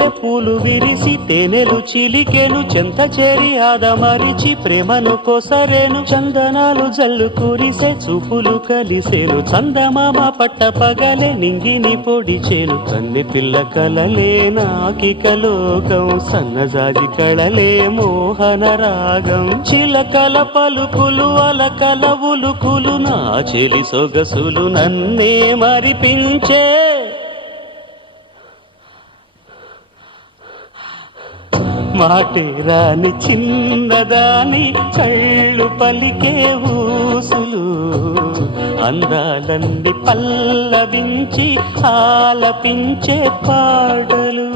మల్లె పూలు విరిసి తేనెలు చిలికెను చెంత చేరి ఆదమరిచి ప్రేమను కొసరేను చందనాలు జల్లు కురిసే చూపులు కలిసేను చందమామ పట్ట పగలే నింగిని పొడిచేను కన్నె పిల్ల కలలే నాకిక లోకం సన్నజాజి కళలే మోహన రాగం చిలకల పలుకులు అలకల ఉలుకులు నా చెలి సొగసులు నన్నే మరిపించే మాటే రాని చిన్నదాని కళ్ళు పలికే ఊసులు అందాలన్నీ పల్లవించి ఆలపించే పాటలు